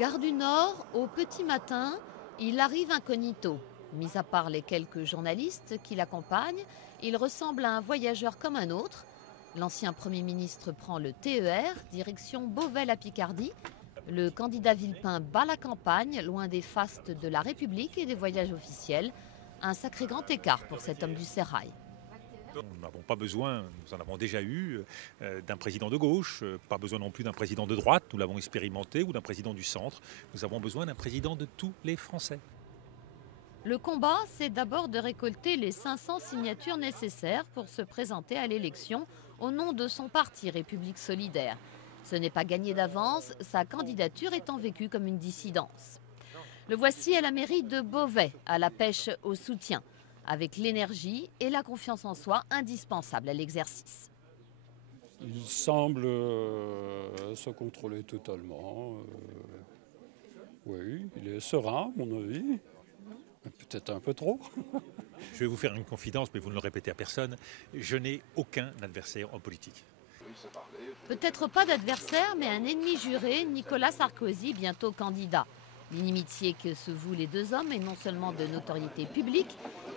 Gare du Nord, au petit matin, il arrive incognito. Mis à part les quelques journalistes qui l'accompagnent, il ressemble à un voyageur comme un autre. L'ancien Premier ministre prend le TER, direction Beauvais-la-Picardie. Le candidat Villepin bat la campagne, loin des fastes de la République et des voyages officiels. Un sacré grand écart pour cet homme du sérail. Nous n'avons pas besoin, nous en avons déjà eu, d'un président de gauche, pas besoin non plus d'un président de droite, nous l'avons expérimenté, ou d'un président du centre. Nous avons besoin d'un président de tous les Français. Le combat, c'est d'abord de récolter les 500 signatures nécessaires pour se présenter à l'élection au nom de son parti République solidaire. Ce n'est pas gagné d'avance, sa candidature étant vécue comme une dissidence. Le voici à la mairie de Beauvais, à la pêche au soutien, avec l'énergie et la confiance en soi indispensables à l'exercice. Il semble se contrôler totalement. Oui, il est serein, à mon avis. Peut-être un peu trop. Je vais vous faire une confidence, mais vous ne le répétez à personne. Je n'ai aucun adversaire en politique. Peut-être pas d'adversaire, mais un ennemi juré, Nicolas Sarkozy, bientôt candidat. L'inimitié que se vouent les deux hommes est non seulement de notoriété publique,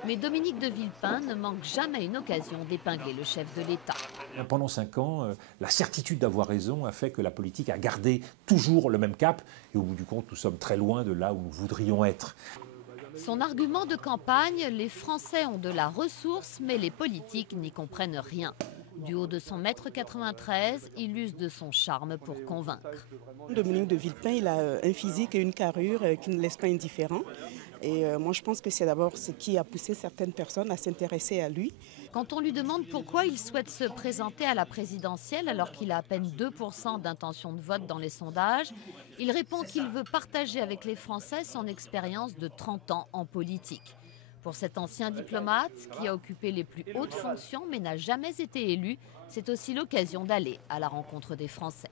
mais Dominique de Villepin ne manque jamais une occasion d'épingler le chef de l'État. Pendant 5 ans, la certitude d'avoir raison a fait que la politique a gardé toujours le même cap. Et au bout du compte, nous sommes très loin de là où nous voudrions être. Son argument de campagne, les Français ont de la ressource, mais les politiques n'y comprennent rien. Du haut de son mètre 93, il use de son charme pour convaincre. Dominique de Villepin, il a un physique et une carrure qui ne laissent pas indifférent. Et moi, je pense que c'est d'abord ce qui a poussé certaines personnes à s'intéresser à lui. Quand on lui demande pourquoi il souhaite se présenter à la présidentielle alors qu'il a à peine 2% d'intention de vote dans les sondages, il répond qu'il veut partager avec les Français son expérience de 30 ans en politique. Pour cet ancien diplomate, qui a occupé les plus hautes fonctions mais n'a jamais été élu, c'est aussi l'occasion d'aller à la rencontre des Français.